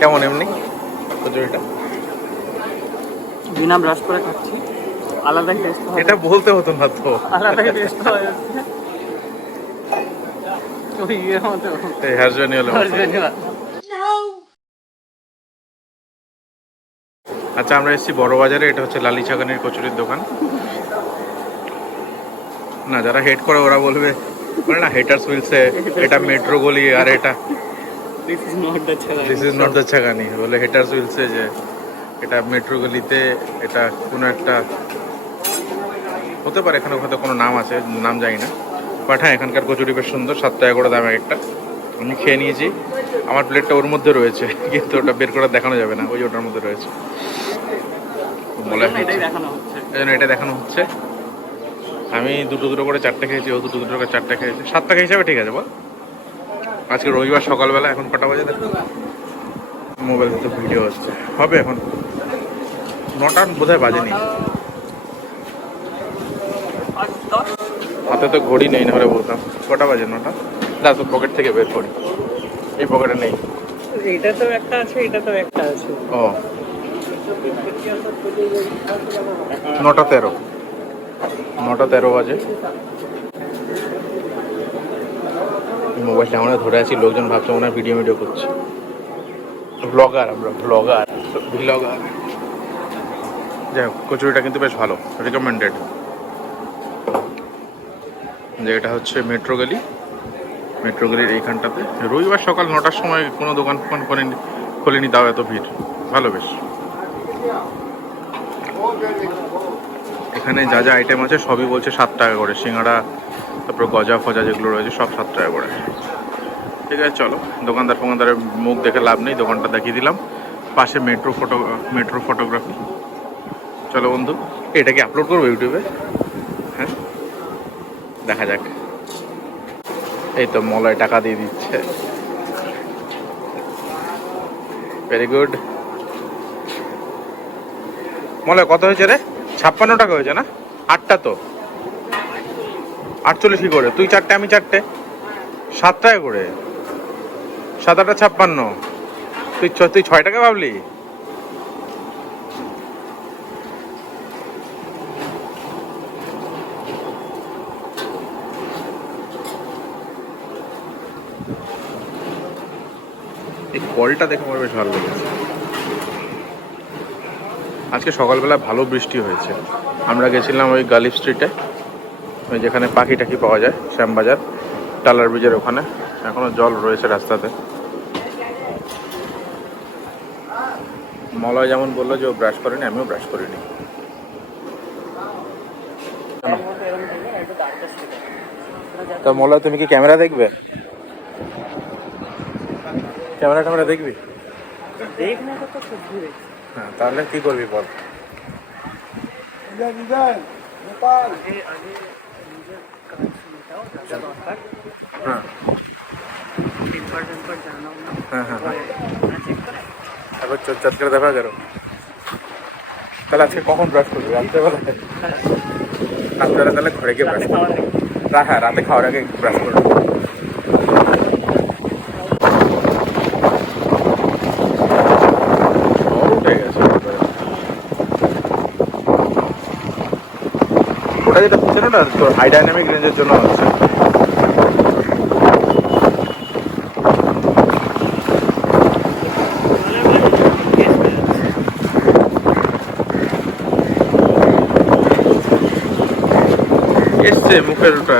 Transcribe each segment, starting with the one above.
কেমন এমনি কচুরিটা? বিনা ব্রাশ করে খাচ্ছি, আলাদাই টেস্ট হয়। এটা বলতে হতো না তো, আলাদাই টেস্ট হয়। ওই ইয়ের মতো, এই হারজানি হলো। আচ্ছা, আমরা এসেছি বড় বাজারে। এটা হচ্ছে লালি ছাগানির কচুরির দোকান। না, যারা হেট করে ওরা বলবে না হেটার্স উইলসে এটা মেট্রো গলি আর এটা দিস ইজ নট দ্য ছাগানি। বলে হেটার্স উইলসে যে এটা মেট্রো গলিতে, এটা কোনো একটা হতে পারে, এখানে হয়তো কোনো নাম আছে, নাম জানি না। বাট হ্যাঁ, এখানকার কচুরি বেশ সুন্দর, 7 টাকা করে দাম একটা। আমি খেয়ে নিয়েছি, আমার প্লেটটা ওর মধ্যে রয়েছে, কিন্তু ওটা বের করে দেখানো যাবে না, ওই ওটার মধ্যে রয়েছে। এই জন্য এটা দেখানো হচ্ছে। আমি দুটো করে 4টে খেয়েছি, ও দুটো করে 4টে খেয়েছি। 7 টাকা হিসাবে ঠিক আছে বল। আজকে রবিবার সকালবেলা, এখন কটা বাজে দেখো, মোবাইল তো ভিডিও হচ্ছে, হবে এখন 9টা বোধহয় বাজেনি। হাতে তো ঘড়ি নেই, না হলে বলতাম কটা বাজে। 9টা। না তো পকেট থেকে বের করি, এই পকেটে নেই। এটা তো একটা আছে, এটা তো একটা আছে। ও 9টা 13, 9টা 13 বাজে। মোবাইলটা আমরা ধরে আছি, লোকজন ভাবছে মনে হয় ভিডিও করছি। ব্লগার আমরা, ব্লগার। যাই হোক, কচুরিটা কিন্তু বেশ ভালো, রেকমেন্ডেড। যে এটা হচ্ছে মেট্রো গলির এইখানটাতে। রবিবার সকাল 9টার সময় কোনো দোকান ফোন খোলেনি, দাও এত ভিড়, ভালো বেশ। এখানে যা যা আইটেম আছে সবই বলছে 7 টাকা করে। সিঙ্গাড়া, তারপর গজা ফজা যেগুলো রয়েছে সব 7 টাকা করে। ঠিক আছে, চলো। দোকানদারের মুখ দেখে লাভ নেই, দোকানটা দেখিয়ে দিলাম। পাশে মেট্রো ফটোগ্রাফি। চলো বন্ধু, এটা কি আপলোড করবো ইউটিউবে? হ্যাঁ, দেখা যাক। এই তো মলয় টাকা দিয়ে দিচ্ছে, ভেরি গুড। মলয় কত হয়েছে রে? 56 টাকা হয়েছে না? 8টা তো 48 কি করে? তুই 4টে আমি 4টে, 7 টাকা করে। 7 8 56, তুই 6 টাকা ভাবলি। এই কলটা দেখে আমার বেশ ভালো লেগেছে। আজকে সকালবেলা ভালো বৃষ্টি হয়েছে। আমরা গেছিলাম ওই গালিফ স্ট্রিটে, ওই যেখানে পাখি টাকি পাওয়া যায়, শ্যামবাজার টালার ব্রিজের ওখানে। এখনো জল রয়েছে রাস্তাতে। মলয় যেমন বললো যে ও ব্রাশ করেনি, আমিও ব্রাশ করিনি। তা মলয়, তুমি কি ক্যামেরা দেখবে? ক্যামেরা দেখবি? হ্যাঁ, তাহলে কি করবি বল? তারপর চট করে দেখা গেল। তাহলে আজকে কখন ব্রাশ করবি? রাত্রেবেলায়? রাত্রেবেলা তাহলে ঘরে গিয়ে ব্রাশ করবি। হ্যাঁ, রাতে খাওয়ার আগে ব্রাশ করবি। ওটা যেটা পিছনে না, তোর হাই ডাইনামিক রেঞ্জের জন্য আছে। এসছে মুখের ওটা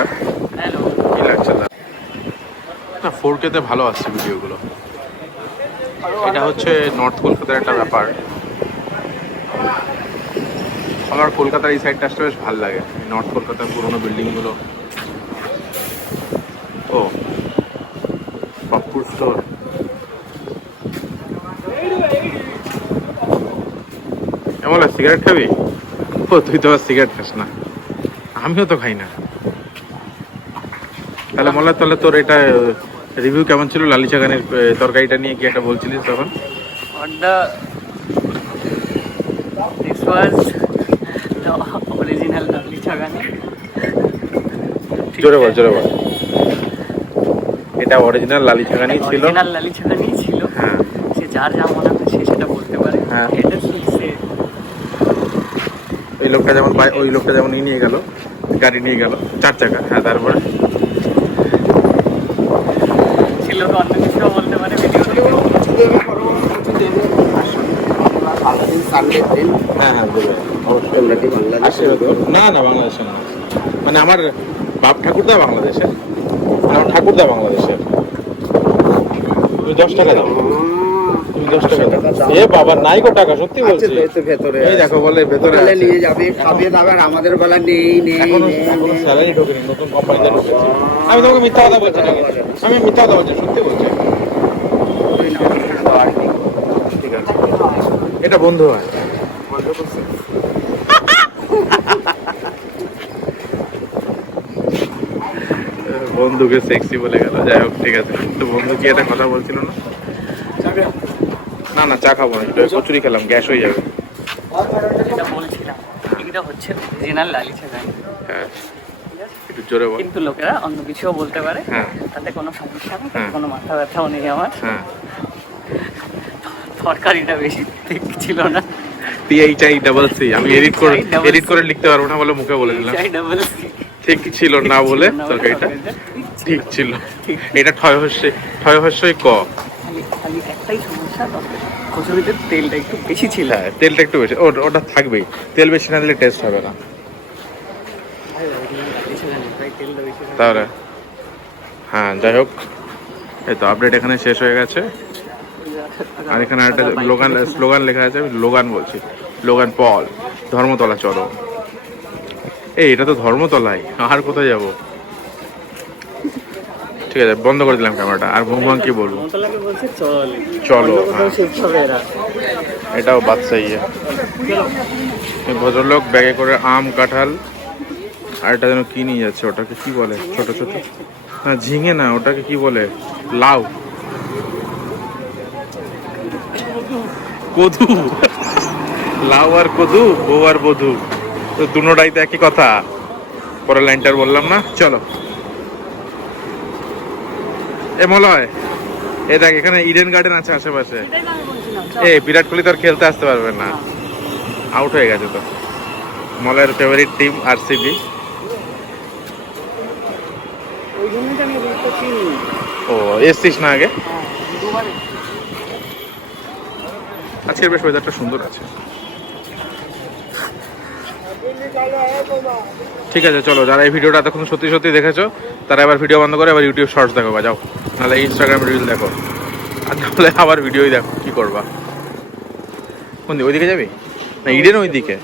কি লাগছে না? 4K-তে ভালো আসছে ভিডিওগুলো। এটা হচ্ছে নর্থ কলকাতার একটা ব্যাপার। আমার কলকাতার এই সাইডটা আসতে বেশ ভালো লাগে, নর্থ কলকাতার পুরোনো বিল্ডিংগুলো। ও পাপ্পুর স্টোর। এমন সিগারেট খাবি? ও তুই তো আর সিগারেট খাস না, আমিও তো খাই না। তাহলে মনে তাহলে তোর এটা রিভিউ কেমন ছিল? লালি ছাগানের তরকারিটা নিয়ে কি একটা বলছিলিস তখন? This was the original লালি ছাগানি। জোরে বল। এটা অরিজিনাল লালি ছাগানি ছিল। হ্যাঁ, সে যার যা মনে হয় সে সেটা বলতে পারে। হ্যাঁ। এটা সে ওই লোকটা যেমন ওই লোকটা যেমন নিয়ে গেল, গাড়ি নিয়ে গেল 4 চাকা। হ্যাঁ, তারপরে ছিল তো অন্য কিছু বলতে পারে ভিডিও হ্যাঁ হ্যাঁ বলবে। না না, বাংলাদেশের না, মানে আমার বাপ ঠাকুরদা বাংলাদেশের, মানে আমার ঠাকুরদা বাংলাদেশের। তুমি 10 টাকা দাও, তুমি 10 টাকা দাও। এ বাবা, নাই গো টাকা, সত্যি বলছি। এই দেখো, বলে ভেতরে আছে। নিয়ে যাবে, খাবে দাবে, আর আমাদের বেলা নেই নেই এখনো নেই, এখনো নেই। স্যালারি ঢোকেনি, নতুন কোম্পানিতে ঢুকেছে। আমি তোমাকে মিথ্যা কথা বলছি নাকি? আমি মিথ্যা কথা বলছি, সত্যি বলছি। ঠিক আছে, এটা বন্ধু হয়। বন্ধুকে সেক্সি বলে গেল। যাই হোক, ঠিক আছে। তো বন্ধু কি একটা কথা বলছিল না? না না, চা খাবো না, একটু কচুরি খেলাম, গ্যাস হয়ে যাবে। যেটা বলছিলাম, এটা হচ্ছে অরিজিনাল লালি চাগান। হ্যাঁ, একটু জোরে বল। কিন্তু লোকেরা অন্য কিছুও বলতে পারে, হ্যাঁ। তাতে কোনো সমস্যা নেই, হ্যাঁ। কোনো মাথা ব্যথাও নেই আমার। হ্যাঁ, তরকারিটা বেশি ঠিক ছিল না। THI-CC আমি এডিট করে লিখতে পারবো না বলে মুখে বলে দিলাম। ঠিক ছিল না বলে তরকারিটা ঠিক ছিল। এটা ঠয় হস্যই ক। খালি একটাই সমস্যা, কচুরিতে তেলটা একটু বেশি ছিল। হ্যাঁ, তেলটা একটু বেশি, ওটা থাকবেই। তেল বেশি না দিলে টেস্ট হবে না। তাহলে হ্যাঁ, যাই হোক, এই তো আপডেট এখানে শেষ হয়ে গেছে। আর এখানে একটা স্লোগান লেখা আছে, আমি লোগান বলছি, লোগান পল, ধর্মতলা চলো। এই এটা তো ধর্মতলাই, আর কোথায় যাব? ঠিক আছে, বন্ধ করে দিলাম ক্যামেরাটা। আর ভুং কি বলবো? চলো, হ্যাঁ। এটাও বাচ্চা ইয়ে। এই ভদ্রলোক ব্যাগে করে আম, কাঁঠাল আর এটা যেন কি নিয়ে যাচ্ছে, ওটাকে কি বলে? ছোট ছোট, না ঝিঙে না, ওটাকে কি বলে? লাউ, কদু। লাউ আর কদু, বউ আর বধু, তো দুটোটাই তো একই কথা। পরের লাইনটার বললাম না। চলো, এ মলয়, এ দেখ, এখানে ইডেন গার্ডেন আছে আশেপাশে। এ বিরাট কোহলি তো আর খেলতে আসতে পারবে না, আউট হয়ে গেছে তো। মলয়ের ফেভারিট টিম RCB। ও, এসছিস না আগে? আজকের বেশ ওয়েদারটা সুন্দর আছে। ঠিক আছে, চলো, যারা এই ভিডিওটা এতক্ষণ সত্যি সত্যি দেখেছো তারা এবার ভিডিও বন্ধ করে আবার ইউটিউব শর্টস দেখো, বা যাও, নাহলে ইনস্টাগ্রাম রিল দেখো, আর নাহলে আবার ভিডিওই দেখো। কি করবা? কোন দিকে? ওইদিকে যাবি না? ইডেন ওইদিকে?